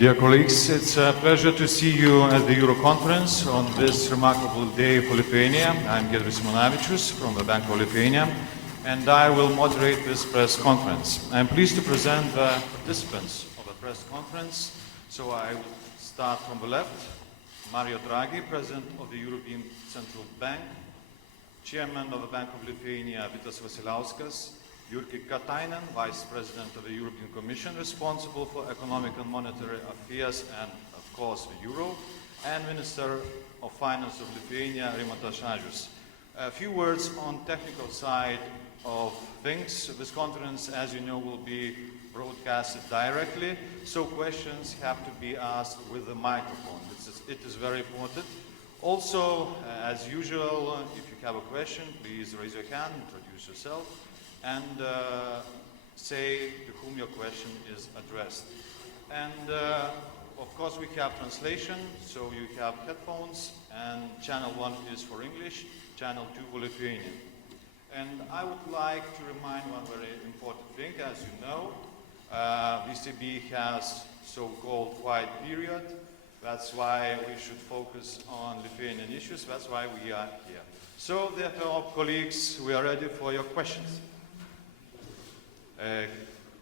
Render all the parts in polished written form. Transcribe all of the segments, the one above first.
Dear colleagues, it's a pleasure to see you at the Euro Conference on this remarkable day for Lithuania. I'm Giedrius Simonavičius from the Bank of Lithuania, and I will moderate this press conference. I'm pleased to present the participants of the press conference. So I will start from the left. Mario Draghi, President of the European Central Bank, Chairman of the Bank of Lithuania, Vitas Vasiliauskas, Jyrki Katainen, Vice President of the European Commission, responsible for economic and monetary affairs and, of course, the Euro, and Minister of Finance of Lithuania, Rimantas Šadžius. A few words on technical side of things. This conference, as you know, will be broadcasted directly, so questions have to be asked with the microphone. It is very important. Also, as usual, if you have a question, please raise your hand, introduce yourself, and say to whom your question is addressed. And of course we have translation, so you have headphones, and channel 1 is for English, channel 2 for Lithuanian. And I would like to remind one very important thing. As you know, VCB has so-called quiet period. That's why we should focus on Lithuanian issues. That's why we are here. So therefore, colleagues, we are ready for your questions.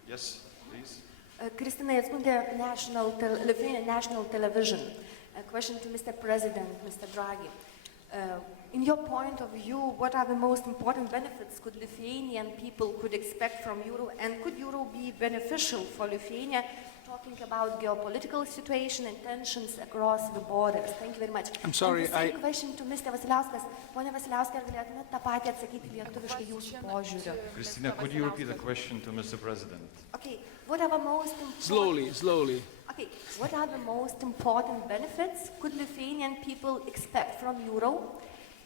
Yes, please. Kristina Jackundė, Lithuanian National Television. A question to Mr. President, Mr. Draghi. In your point of view, what are the most important benefits could Lithuanian people could expect from Euro, and could Euro be beneficial for Lithuania, talking about geopolitical situation and tensions across the borders? Thank you very much. I'm sorry, and the same question to Mr. Vasiliauskas. Pone Vasiliauskas, ar galėtumėte tą patį atsakyti lietuviškai jūsų požiūriu? Christina, could you repeat the question to Mr. President? Okay, what are the most important... Slowly. Okay, what are the most important benefits could Lithuanian people expect from Euro?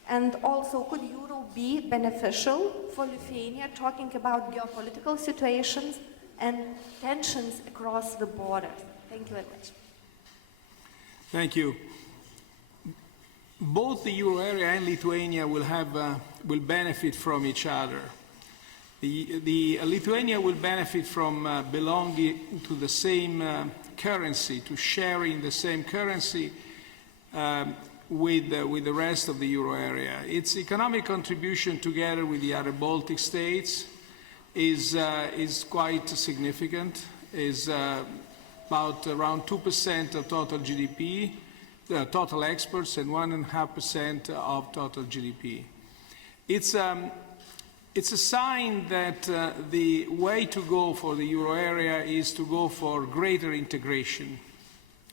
And also, could Euro be beneficial for Lithuania, talking about geopolitical situations and tensions across the borders? Thank you very much. Thank you. Both the Euro area and Lithuania will benefit from each other. Lithuania will benefit from belonging to the same currency, to sharing the same currency with the rest of the Euro area. Its economic contribution, together with the other Baltic states, is quite significant. Is about around 2% of total GDP, total exports, and 1.5% of total GDP. It's a sign that the way to go for the Euro area is to go for greater integration.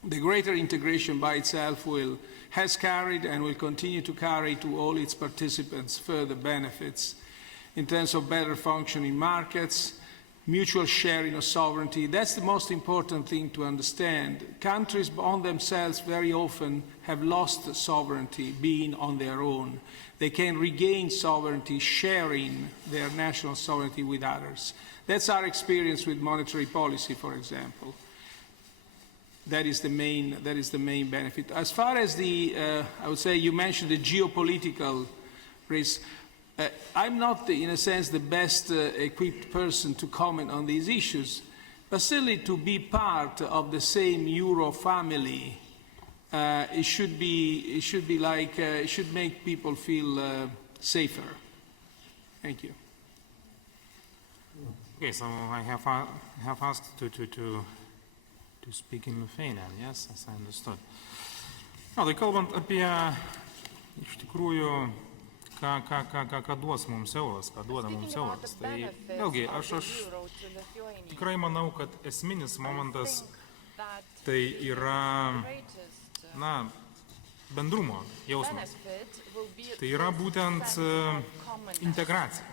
The greater integration by itself has carried and will continue to carry to all its participants further benefits in terms of better functioning markets, mutual sharing of sovereignty. That's the most important thing to understand. Countries on themselves very often have lost sovereignty being on their own. They can regain sovereignty sharing their national sovereignty with others. That's our experience with monetary policy, for example. That is the main benefit. As far as I would say, you mentioned the geopolitical risk. I'm not, in a sense, the best equipped person to comment on these issues, but certainly to be part of the same Euro family, it should make people feel safer. Thank you. Okay, so I have asked to speak in Lithuanian, yes, as I understood. Na, tai kalbant apie, iš tikrųjų, ką duos mums euras, ką duoda mums euras, tai vėlgi, aš tikrai manau, kad esminis momentas tai yra, bendrumo jausmas. Tai yra būtent integracija,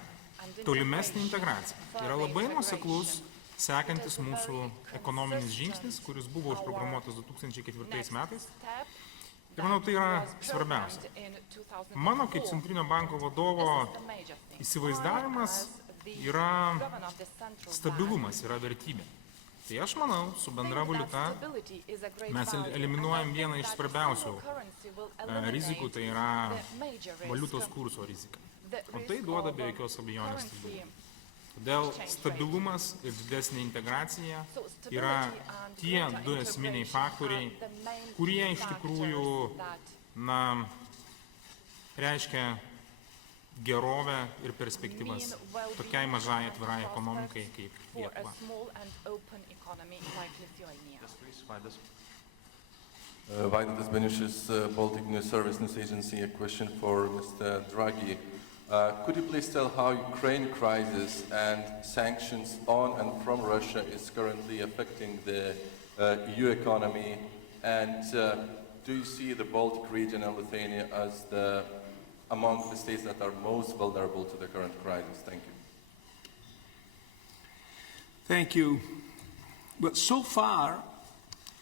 tolimesnė integracija. Tai yra labai nuoseklus sekantis mūsų ekonominis žingsnis, kuris buvo užprogramuotas 2004 metais. Ir manau, tai yra svarbiausia. Mano kaip Centrinio banko vadovo įsivaizdavimas yra stabilumas, yra vertybė. Tai aš manau, su bendra valiuta mes eliminuojam vieną iš svarbiausių rizikų, tai yra valiutos kurso rizika. O tai duoda be jokios abejonės stabilumą. Todėl stabilumas ir didesnė integracija yra tie du esminiai faktoriai, kurie iš tikrųjų reiškia gerovę ir perspektyvas tokiai mažai atvirai ekonomikai kaip Lietuva. Vaidotas Beniušis, Baltic News Service News Agency, a question for Mr. Draghi. Could you please tell how Ukraine crisis and sanctions on and from Russia is currently affecting the EU economy? And do you see the Baltic region and Lithuania as among the states that are most vulnerable to the current crisis? Thank you. Thank you. Well, so far,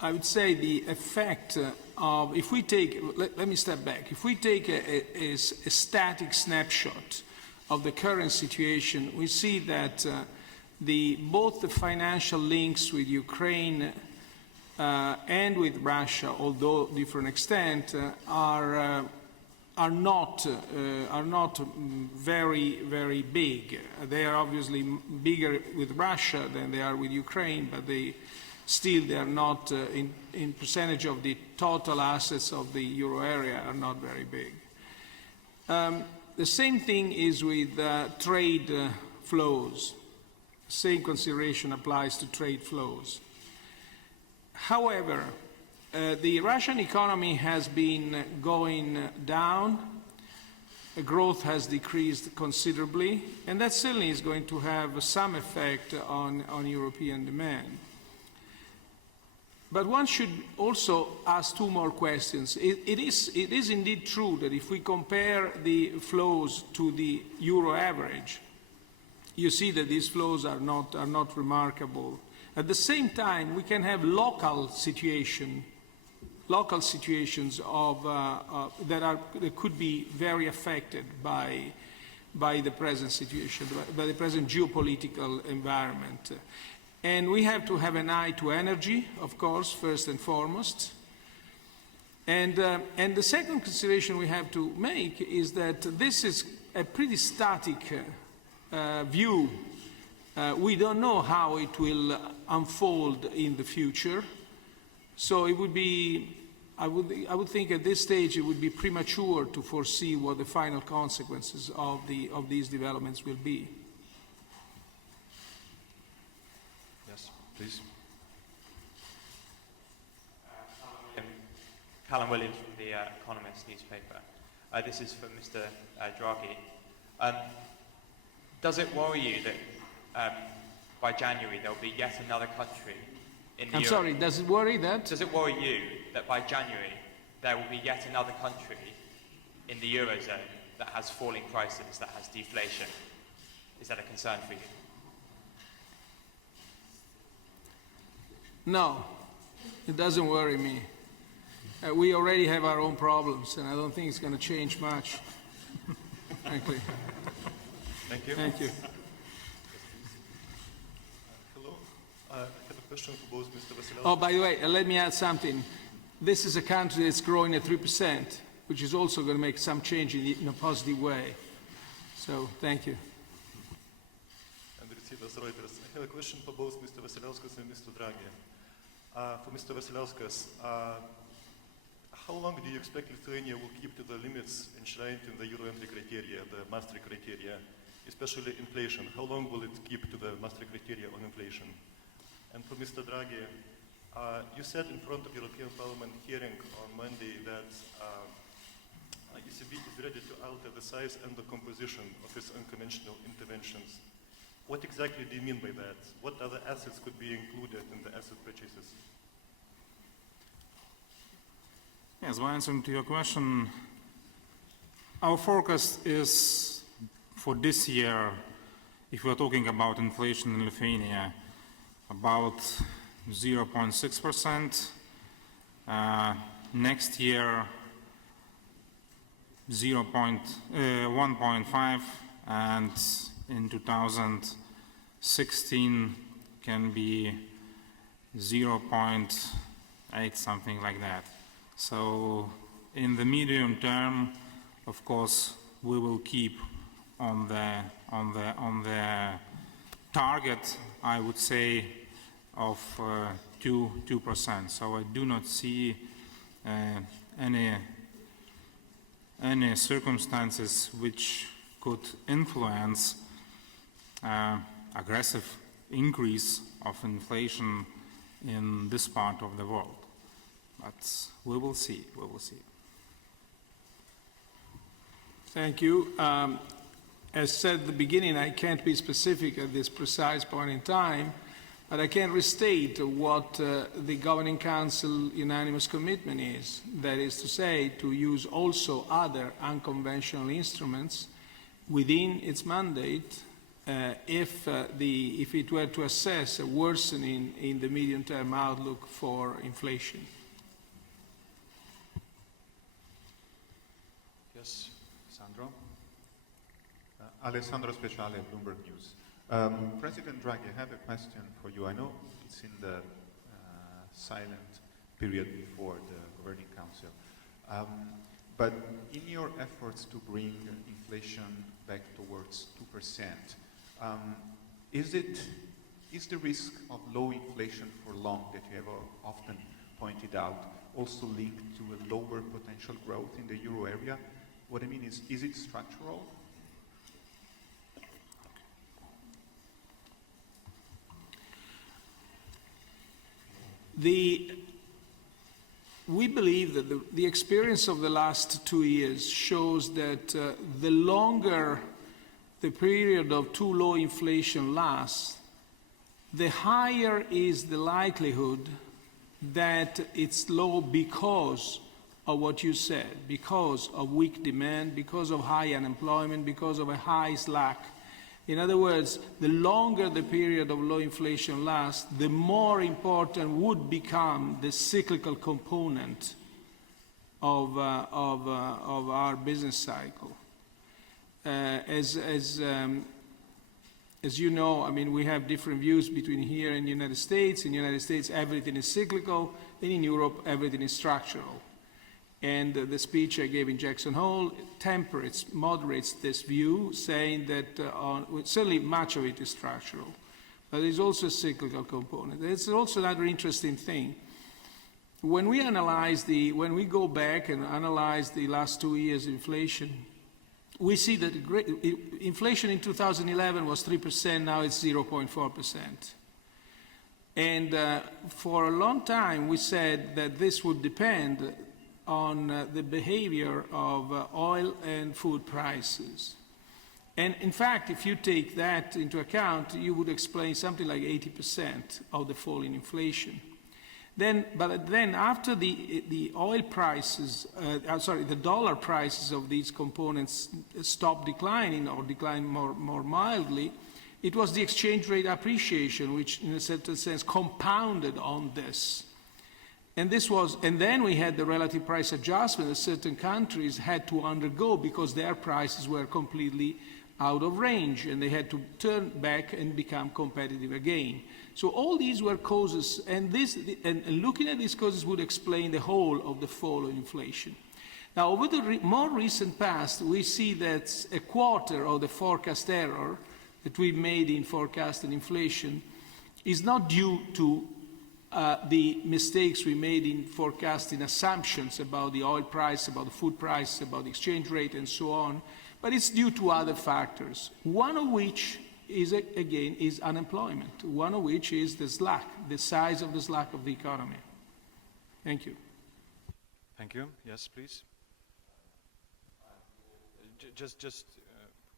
I would say the effect of, if we take, let me step back. If we take a static snapshot of the current situation, we see that both the financial links with Ukraine and with Russia, although different extent, are not very, very big. They are obviously bigger with Russia than they are with Ukraine, but they are not, in percentage of the total assets of the euro area, are not very big. The same thing is with trade flows. Same consideration applies to trade flows. However, the Russian economy has been going down. Growth has decreased considerably, and that certainly is going to have some effect on European demand. But one should also ask two more questions. It is indeed true that if we compare the flows to the euro average, you see that these flows are not remarkable. At the same time, we can have local situations that could be very affected by the present situation, by the present geopolitical environment. And we have to have an eye to energy, of course, first and foremost. And the second consideration we have to make is that this is a pretty static view. We don't know how it will unfold in the future. So it would be, I would think at this stage it would be premature to foresee what the final consequences of these developments will be. Yes, please. Callum Williams from the Economist newspaper. This is for Mr. Draghi. Does it worry you that by January there will be yet another country in the I'm sorry, does it worry that? Does it worry you that by January there will be yet another country in the Eurozone that has falling prices, that has deflation? Is that a concern for you? No, it doesn't worry me. We already have our own problems, and I don't think it's going to change much, frankly. Thank you. Thank you. Hello. I have a question for both Mr. Vasilevskis. Oh, by the way, let me add something. This is a country that's growing at 3%, which is also going to make some change in a positive way. So, thank you. And Reuters. I have a question for both Mr. Vasilevskis and Mr. Draghi. For Mr. Vasilevskis, how long do you expect Lithuania will keep to the limits enshrined in the euro entry criteria, the Maastricht criteria, especially inflation? How long will it keep to the Maastricht criteria on inflation? And for Mr. Draghi, you said in front of European Parliament hearing on Monday that ECB is ready to alter the size and the composition of its unconventional interventions. What exactly do you mean by that? What other assets could be included in the asset purchases? Yes, well, answering to your question, our forecast is for this year, if we're talking about inflation in Lithuania, about 0.6%. Next year, 1.5%, and in 2016 can be 0.8, something like that. So in the medium term, of course, we will keep on the target, I would say, of 2%. So I do not see any circumstances which could influence aggressive increase of inflation in this part of the world. But we will see, we will see. Thank you. As said at the beginning, I can't be specific at this precise point in time, but I can restate what the Governing Council unanimous commitment is. That is to say, to use also other unconventional instruments within its mandate if it were to assess a worsening in the medium-term outlook for inflation. Yes, Sandro? Alessandro Speciale, Bloomberg News. President Draghi, I have a question for you. I know it's in the silent period before the Governing Council, but in your efforts to bring inflation back towards 2%, is the risk of low inflation for long that you have often pointed out also linked to a lower potential growth in the euro area? What I mean is it structural? We believe that the experience of the last 2 years shows that the longer the period of too low inflation lasts, the higher is the likelihood that it's low because of what you said, because of weak demand, because of high unemployment, because of a high slack. In other words, the longer the period of low inflation lasts, the more important would become the cyclical component of our business cycle. As you know, I mean, we have different views between here and the United States. In the United States, everything is cyclical, and in Europe, everything is structural. And the speech I gave in Jackson Hole moderates this view, saying that certainly much of it is structural, but there's also a cyclical component. It's also another interesting thing. When we go back and analyze the last 2 years' inflation, we see that inflation in 2011 was 3%, now it's 0.4%. And for a long time, we said that this would depend on the behavior of oil and food prices. And in fact, if you take that into account, you would explain something like 80% of the fall in inflation. But then after the oil prices, the dollar prices of these components stopped declining or declined more mildly, it was the exchange rate appreciation which in a certain sense compounded on this. And then we had the relative price adjustment that certain countries had to undergo because their prices were completely out of range and they had to turn back and become competitive again. So all these were causes, and looking at these causes would explain the whole of the fall in inflation. Now, over the more recent past, we see that a quarter of the forecast error that we made in forecasting inflation is not due to the mistakes we made in forecasting assumptions about the oil price, about the food price, about the exchange rate, and so on, but it's due to other factors, one of which is, again, is unemployment, one of which is the slack, the size of the slack of the economy. Thank you. Thank you. Yes, please. Just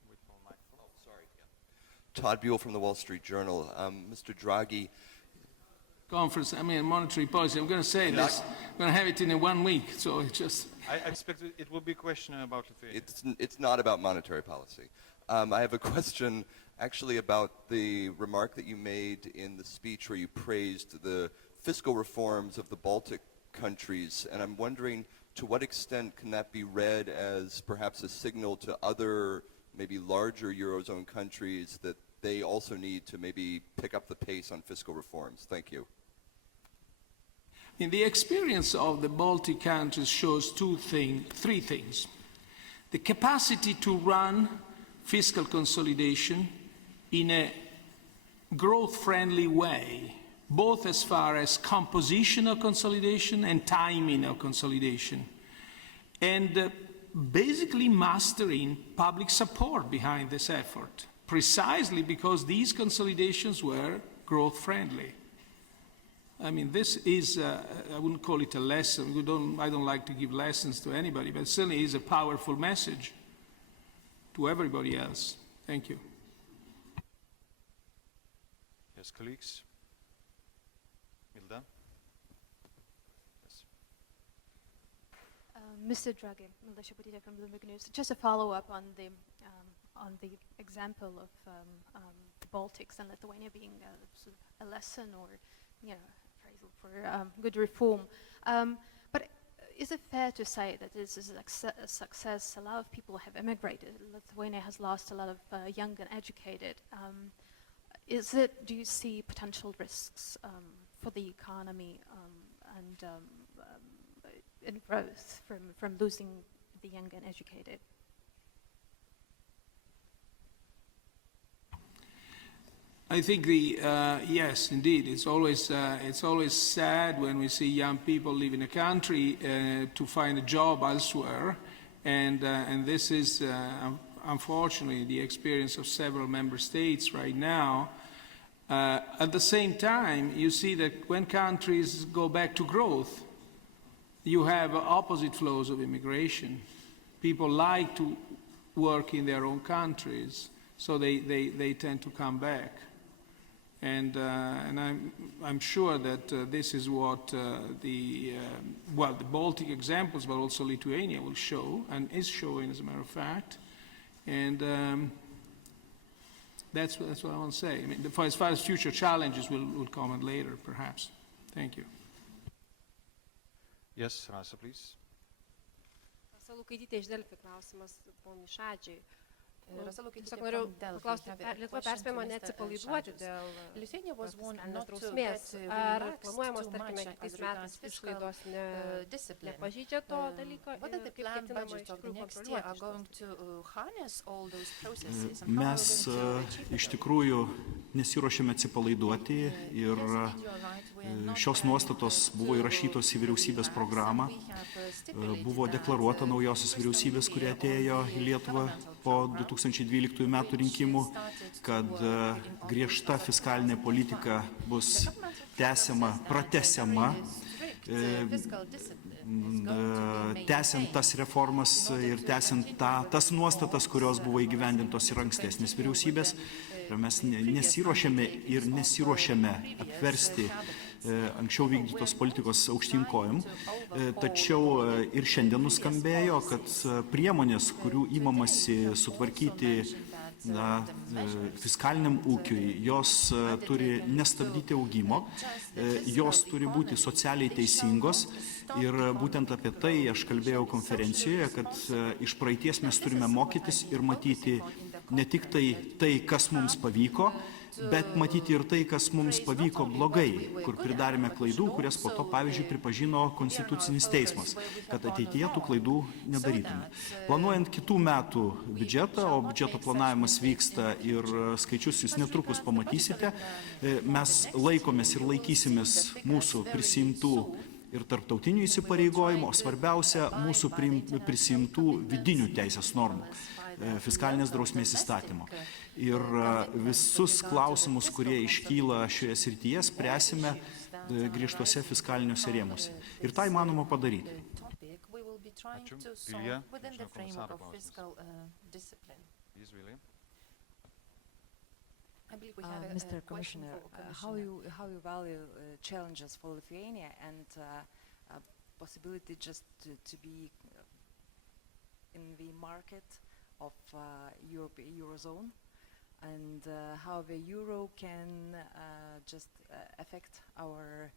wait for my microphone. Oh, sorry. Yeah. Todd Buell from the Wall Street Journal. Mr. Draghi. Conference, monetary policy. I'm going to say this. I'm going to have it in 1 week, so it's just... I expect it will be a question about Lithuania. It's not about monetary policy. I have a question actually about the remark that you made in the speech where you praised the fiscal reforms of the Baltic countries, and I'm wondering to what extent can that be read as perhaps a signal to other, maybe larger Eurozone countries that they also need to maybe pick up the pace on fiscal reforms? Thank you. In the experience of the Baltic countries shows three things. The capacity to run fiscal consolidation in a growth-friendly way, both as far as composition of consolidation and timing of consolidation, and basically mastering public support behind this effort, precisely because these consolidations were growth-friendly. I mean, this is, I wouldn't call it a lesson. I don't like to give lessons to anybody, but it certainly is a powerful message to everybody else. Thank you. Yes, colleagues. Milda. Yes. Mr. Draghi, Milda Shapatita from Bloomberg News. Just a follow-up on the example of the Baltics and Lithuania being sort of a lesson or, appraisal for good reform. But is it fair to say that this is a success? A lot of people have immigrated. Lithuania has lost a lot of young and educated. Do you see potential risks for the economy and growth from losing the young and educated? I think yes, indeed. It's always sad when we see young people leaving a country to find a job elsewhere, and this is unfortunately the experience of several member states right now. At the same time, you see that when countries go back to growth, you have opposite flows of immigration. People like to work in their own countries, so they tend to come back. And I'm sure that this is what the Baltic examples, but also Lithuania will show, and is showing, as a matter of fact. And that's what I want to say. I mean, as far as future challenges, we'll comment later, perhaps. Thank you. Yes, Rasa, please. Salukaitytė iš Delfi klausimas ponui Šadžiui. Tiesiog noriu paklausti, Lietuva perspėjama neatsipalaiduoti dėl fiskalinės drausmės. Ar planuojamos, tarkime, kitais metais išlaidos nepažydžia to dalyko ir kaip ketinama iš tikrųjų kontroliuoti? Mes iš tikrųjų nesiruošiame atsipalaiduoti ir šios nuostatos buvo įrašytos į vyriausybės programą, buvo deklaruota naujosios vyriausybės, kurie atėjo į Lietuvą po 2012 metų rinkimų, kad griežta fiskalinė politika bus pratęsiama, tęsiant tas reformas ir tęsiant tas nuostatas, kurios buvo įgyvendintos ir ankstesnės vyriausybės. Mes nesiruošiame ir nesiruošiame apversti anksčiau vykdytos politikos aukštyn kojom, tačiau ir šiandien nuskambėjo, kad priemonės, kurių įmamasi sutvarkyti fiskaliniam ūkiui, jos turi nestabdyti augimo, jos turi būti socialiai teisingos ir būtent apie tai aš kalbėjau konferencijoje, kad iš praeities mes turime mokytis ir matyti ne tik tai kas mums pavyko, bet matyti ir tai, kas mums pavyko blogai, kur pridarėme klaidų, kurias po to, pavyzdžiui, pripažino Konstitucinis teismas, kad ateityje tų klaidų nedarytume. Planuojant kitų metų biudžetą, o biudžeto planavimas vyksta ir skaičius jūs netrukus pamatysite, mes laikomės ir laikysimės mūsų prisimtų ir tarptautinių įsipareigojimų, o svarbiausia mūsų prisimtų vidinių teisės normų, fiskalinės drausmės įstatymo. Ir visus klausimus, kurie iškyla šioje srityje, spręsime griežtuose fiskaliniuose rėmuose. Ir tai įmanoma padaryti. Ačiū. Vilija, komisaro klausimas. Mr. Commissioner, how you value challenges for Lithuania and possibility just to be in the market of Eurozone, and how the euro can just affect our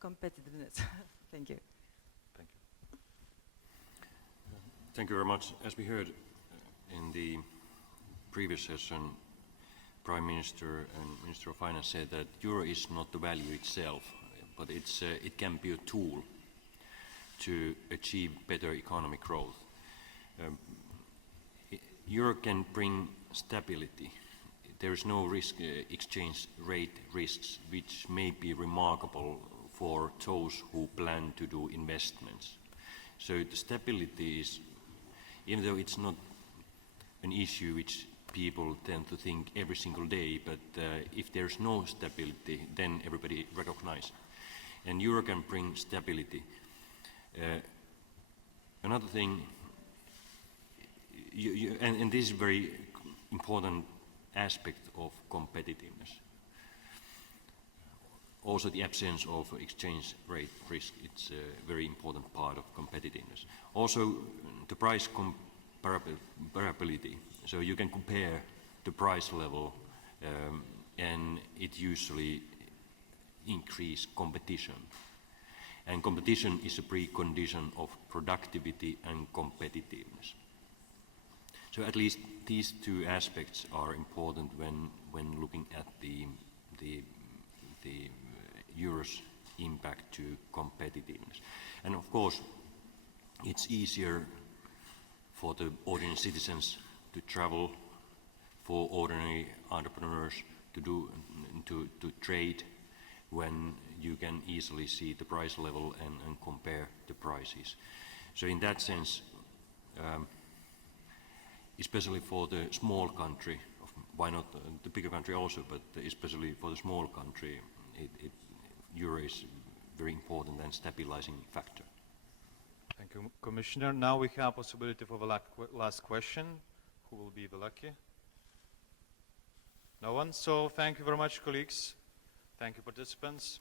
competitiveness. Thank you. Thank you. Thank you very much. As we heard in the previous session, Prime Minister and Minister of Finance said that euro is not the value itself, but it can be a tool to achieve better economic growth. Euro can bring stability. There is no risk, exchange rate risks, which may be remarkable for those who plan to do investments. So the stability is, even though it's not an issue which people tend to think every single day, but if there's no stability, then everybody recognizes it. And Euro can bring stability. Another thing, and this is a very important aspect of competitiveness. Also the absence of exchange rate risk, it's a very important part of competitiveness. Also the price comparability, so you can compare the price level and it usually increase competition. And competition is a precondition of productivity and competitiveness. So at least these two aspects are important when looking at the Euro's impact to competitiveness. And of course, it's easier for the ordinary citizens to travel, for ordinary entrepreneurs to trade, when you can easily see the price level and compare the prices. So in that sense, especially for the small country, why not the bigger country also, but especially for the small country, Euro is very important and stabilizing factor. Thank you, Commissioner. Now we have possibility for the last question. Who will be the lucky? No one? So thank you very much, colleagues. Thank you, participants.